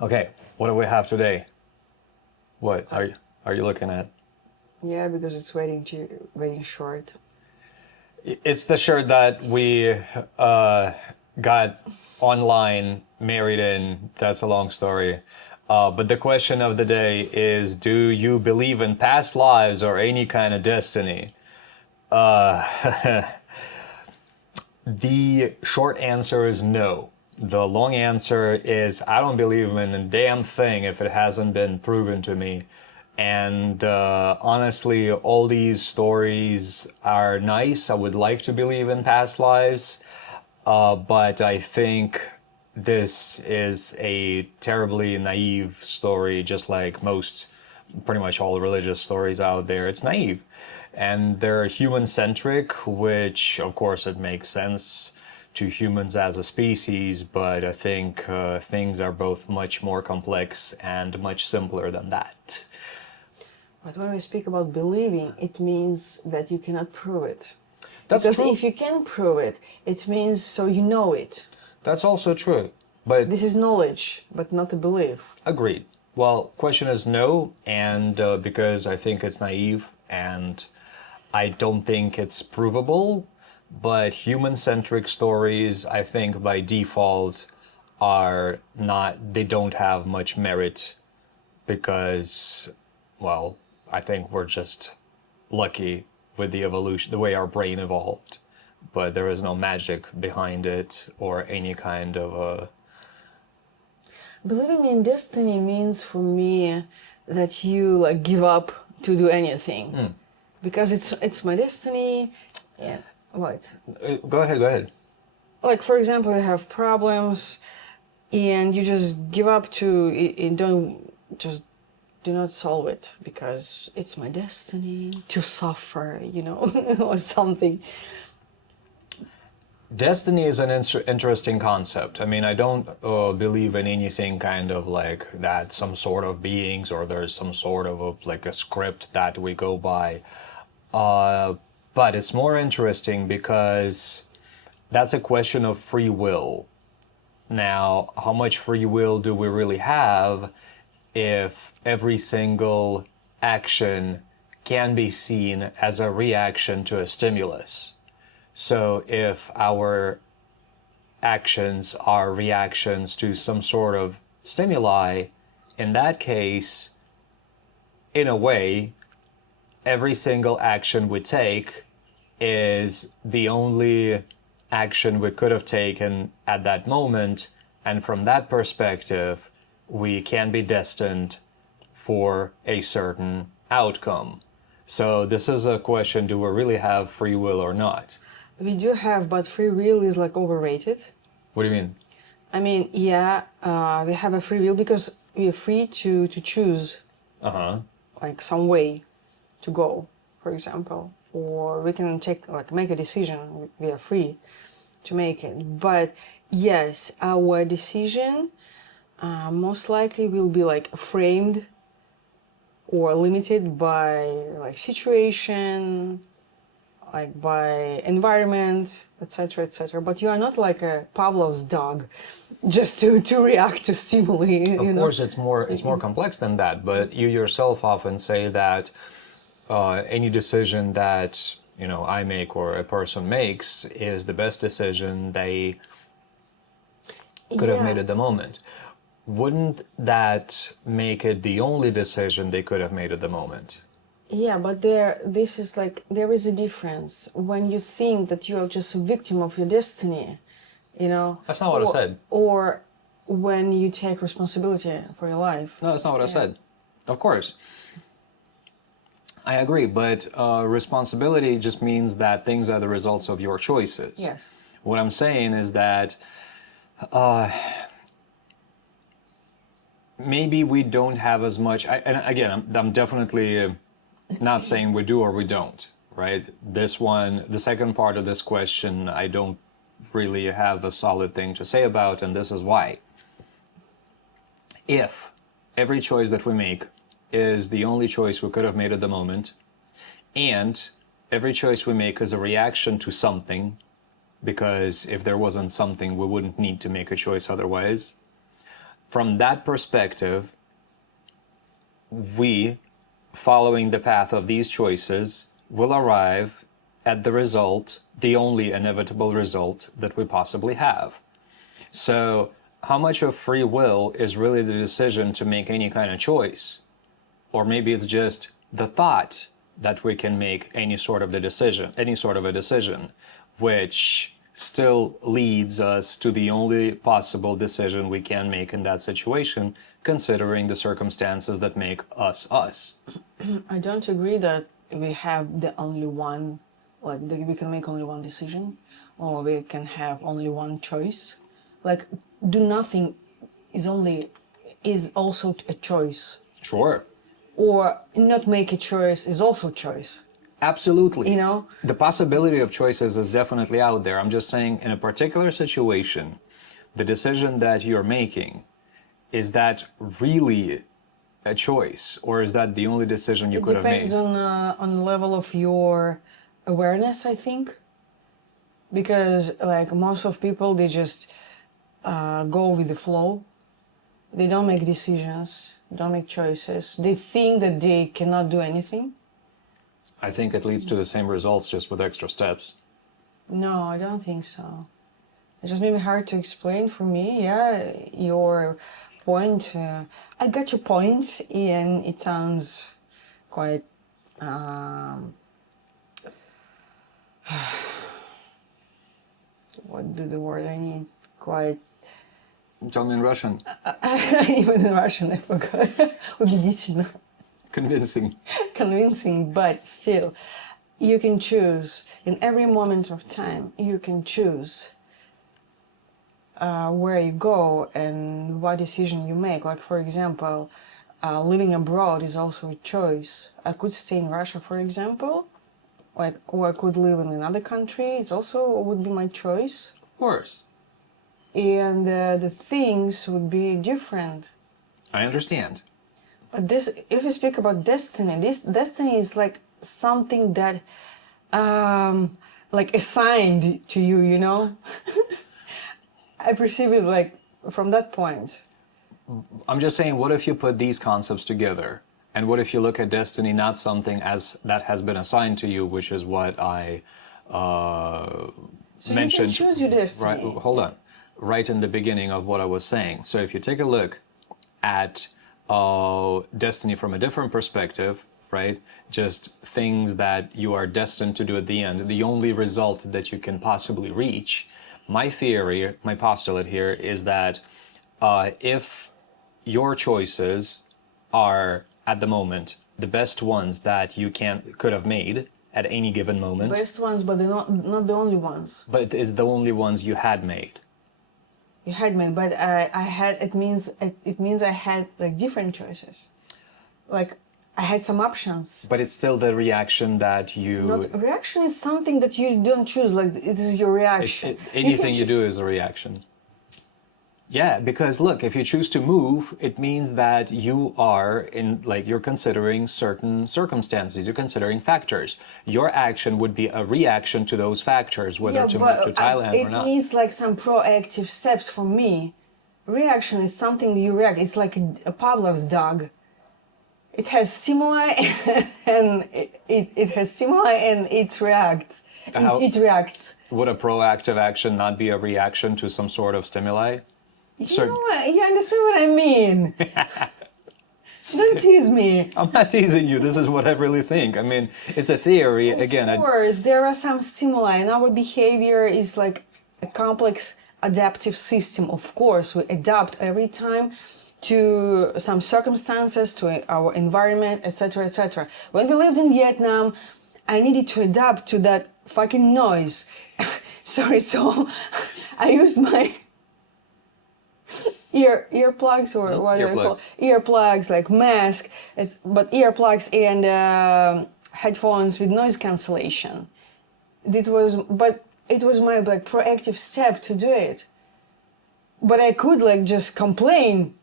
Okay, what do we have today? What are you looking at? Yeah, because it's waiting short. It's the shirt that we uh, got online, married in. That's a long story. But the question of the day is, do you believe in past lives or any kind of destiny? The short answer is no. The long answer is I don't believe in a damn thing if it hasn't been proven to me. And honestly, all these stories are nice. I would like to believe in past lives, but I think this is a terribly naive story, just like pretty much all religious stories out there. It's naive. And they're human centric, which of course it makes sense to humans as a species, but I think things are both much more complex and much simpler than that. But when we speak about believing, it means that you cannot prove it. That's Because true. if you can prove it, it means so you know it. That's also true. But This is knowledge, but not a belief. agreed. Well, question is no, and because I think it's naive and I don't think it's provable, but human-centric stories, I think by default, are not, they don't have much merit because, well, I think we're just lucky with the evolution, the way our brain evolved. But there is no magic behind it or any kind of a. Believing in destiny means for me that you like give up to do anything. Because it's my destiny. Yeah. What? Go ahead, go ahead. Like for example, you have problems and you just give up to it, don't just do not solve it because it's my destiny to suffer, or something. Destiny is an interesting concept. I mean, I don't believe in anything kind of like that, some sort of beings or there's some sort of like a script that we go by. Uh, but it's more interesting because that's a question of free will. Now, how much free will do we really have if every single action can be seen as a reaction to a stimulus? So if our actions are reactions to some sort of stimuli, in that case, in a way, every single action we take is the only action we could have taken at that moment. And from that perspective, we can be destined for a certain outcome. So this is a question, do we really have free will or not? We do have, but free will is like overrated. What do you mean? I mean, yeah, we have a free will because we are free to choose Uh-huh. like some way to go, for example, or we can make a decision. We are free to make it. But yes, our decision most likely will be like framed or limited by like situation, like by environment, etc., etc. But you are not like a Pavlov's dog, just to react to stimuli. Of course, it's more complex than that. But you yourself often say that any decision that I make or a person makes is the best decision they could have made Yeah, at the moment. Wouldn't that make it the only decision they could have made at the moment? yeah, but this is like there is a difference when you think that you are just a victim of your destiny, That's not what I or said. or when you take responsibility for your life. No, that's not what I Yeah. said. Of course, I agree, but responsibility just means that things are the results of your choices. Yes. What I'm saying is that maybe we don't have as much. And again, I'm definitely not saying we do or we don't, right? This one, the second part of this question, I don't really have a solid thing to say about, and this is why. If every choice that we make is the only choice we could have made at the moment, and every choice we make is a reaction to something, because if there wasn't something, we wouldn't need to make a choice otherwise. from that perspective, we, following the path of these choices, will arrive at the result, the only inevitable result that we possibly have. So how much of free will is really the decision to make any kind of choice? Or maybe it's just the thought that we can make any sort of a decision, which still leads us to the only possible decision we can make in that situation, considering the circumstances that make us us. I don't agree that we have the only one, like that we can make only one decision, or we can have only one choice. Like do nothing is also a choice. Sure. Or not make a choice is also a choice. Absolutely. You know? The possibility of choices is definitely out there. I'm just saying, in a particular situation, the decision that you're making, is that really a choice? Or is that the only decision you could have made? It depends on the level of your awareness, I think. Because, like, most of people, they just go with the flow. They don't make decisions, don't make choices. They think that they cannot do anything. I think it leads to the same results, just with extra steps. No, I don't think so. It's just maybe hard to explain for me. Yeah, your point. I got your point, and it sounds quite. What do the word I need? Quite. Tell me in Russian. Even in Russian, I forgot. Убедительно. Convincing. Convincing, but still, you can choose. In every moment of time, you can choose where you go and what decision you make. Like, for example, living abroad is also a choice. I could stay in Russia, for example, like, or I could live in another country. It also would be my choice. Of course. And the things would be different. I understand. But this, if we speak about destiny, this destiny is like something that, like assigned to you, you know? I perceive it like from that point. I'm just saying, what if you put these concepts together? And what if you look at destiny not something as that has been assigned to you, which is what I So mentioned. you can choose your destiny. Right, hold on. Right in the beginning of what I was saying. So if you take a look at destiny from a different perspective, right? Just things that you are destined to do at the end, the only result that you can possibly reach. My theory, my postulate here is that if your choices are at the moment the best ones that you could have made at any given moment, Best ones, but they're not the only ones. but it's the only ones you had made. You had made, but I had. It means I had like different choices. Like I had some options. But it's still the reaction that you... Reaction is something that you don't choose. Like it is your reaction. Anything you do is a reaction. Yeah, because look, if you choose to move, it means that you are you're considering certain circumstances, you're considering factors. Your action would be a reaction to those factors, whether to move to Thailand or not. It needs like some proactive steps for me. Reaction is something you react. It's like a Pavlov's dog. It has stimuli and it has stimuli and it reacts. It reacts. Would a proactive action not be a reaction to some sort of stimuli? You know what? You understand what I mean? Don't tease me. I'm not teasing you. This is what I really think. I mean, it's a theory. Again, of course, there are some stimuli, and our behavior is like a complex adaptive system. Of course, we adapt every time to some circumstances, to our environment, etc., etc. When we lived in Vietnam, I needed to adapt to that fucking noise. Sorry, so I used my earplugs or what do I call earplugs, like mask, but earplugs and headphones with noise cancellation. It was my like proactive step to do it. But I could like just complain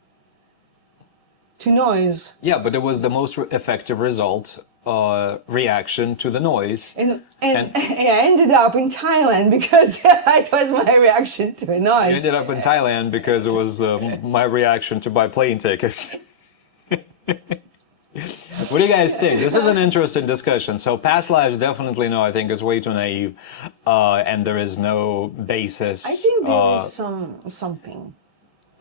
to noise. Yeah, but it was the most effective result reaction to the noise. And I ended up in Thailand because it was my reaction to a I noise. ended up in Thailand because it was my reaction to buy plane tickets. What do you guys think? This is an interesting discussion. So past lives, definitely no, I think is way too naive, and there is no basis. I think there is something.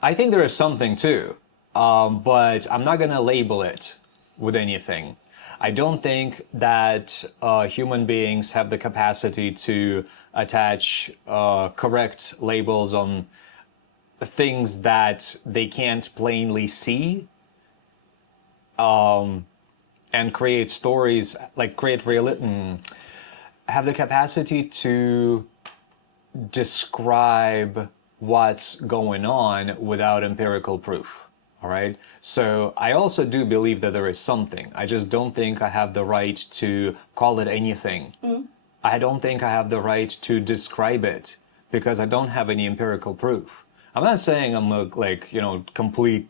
I think there is something too, but I'm not gonna label it with anything. I don't think that human beings have the capacity to attach correct labels on things that they can't plainly see, and create stories, like have the capacity to describe what's going on without empirical proof. All right. So I also do believe that there is something. I just don't think I have the right to call it anything. I don't think I have the right to describe it because I don't have any empirical proof. I'm not saying I'm a, like, complete,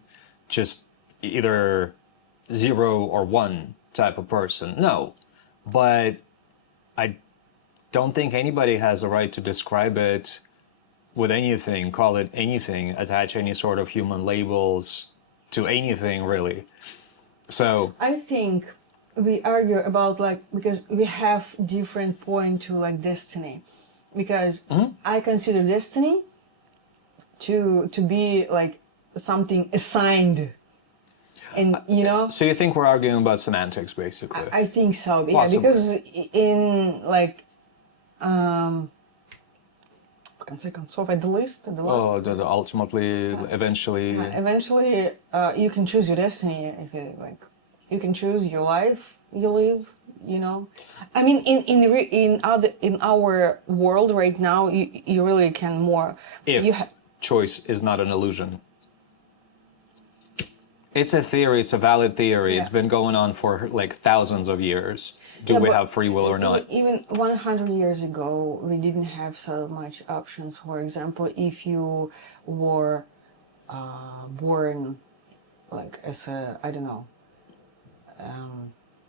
just either 0 or 1 type of person. No. But I don't think anybody has a right to describe it with anything, call it anything, attach any sort of human labels to anything, really. So I think we argue about because we have different point to destiny, because I consider destiny to be something assigned, and so you think we're arguing about semantics, basically? I think so. Yeah, Possibly. because in конце концов, at the last. Ultimately, eventually. Eventually, you can choose your destiny. If you you can choose your life you live. I mean, in our world right now, you really can more. If choice is not an illusion. It's a theory. It's a valid theory. Yeah. It's been going on for thousands of years. Do we have free will or not? Even 100 years ago, we didn't have so much options. For example, if you were born as a, I don't know,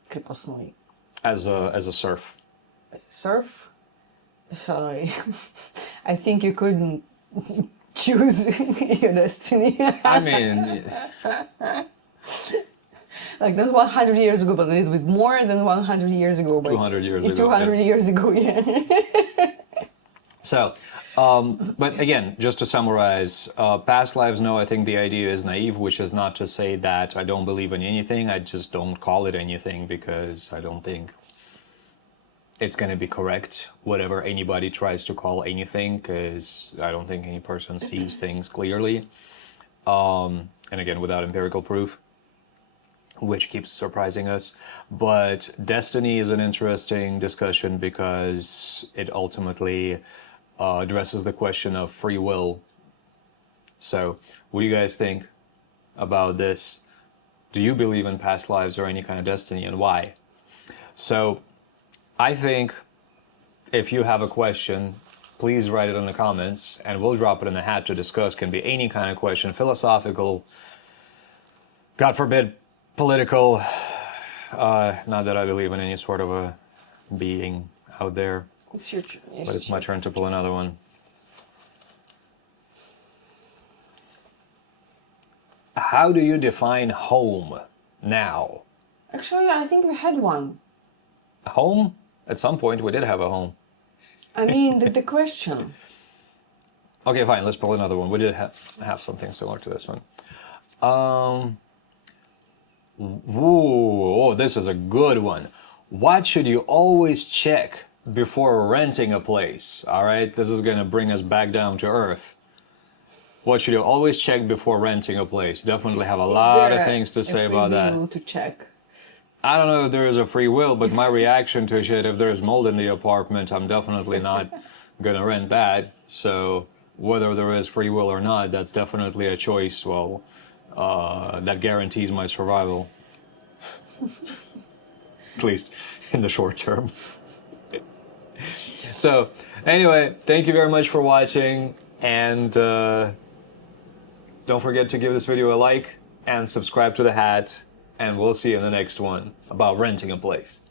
крепостной. As a serf. Serf? Sorry. I think you couldn't choose your destiny. I mean... not 100 years ago, but a little bit more than 100 years ago. 200 years ago. 200 years ago, yeah. So, but again, just to summarize, past lives, no, I think the idea is naive, which is not to say that I don't believe in anything. I just don't call it anything because I don't think it's going to be correct, whatever anybody tries to call anything, because I don't think any person sees things clearly. And again, without empirical proof, which keeps surprising us. But destiny is an interesting discussion because it ultimately addresses the question of free will. So what do you guys think about this? Do you believe in past lives or any kind of destiny, and why? So I think if you have a question, please write it in the comments and we'll drop it in the hat to discuss. Can be any kind of question, philosophical, God forbid, political. Not that I believe in any sort of a being out there. But it's my turn to pull another one. How do you define home now? Actually, I think we had one. Home? At some point, we did have a home. I mean, the question. Okay, fine. Let's pull another one. We did have something similar to this one. Oh, this is a good one. What should you always check before renting a place? All right, this is going to bring us back down to earth. What should you always check before renting a place? Definitely have a lot of things to say about that. To check. I don't know if there is a free will, but my reaction to shit, if there's mold in the apartment, I'm definitely not going to rent that. So whether there is free will or not, that's definitely a choice. Well, that guarantees my survival. At least in the short term. So anyway, thank you very much for watching, and don't forget to give this video a like and subscribe to the hat, and we'll see you in the next one about renting a place.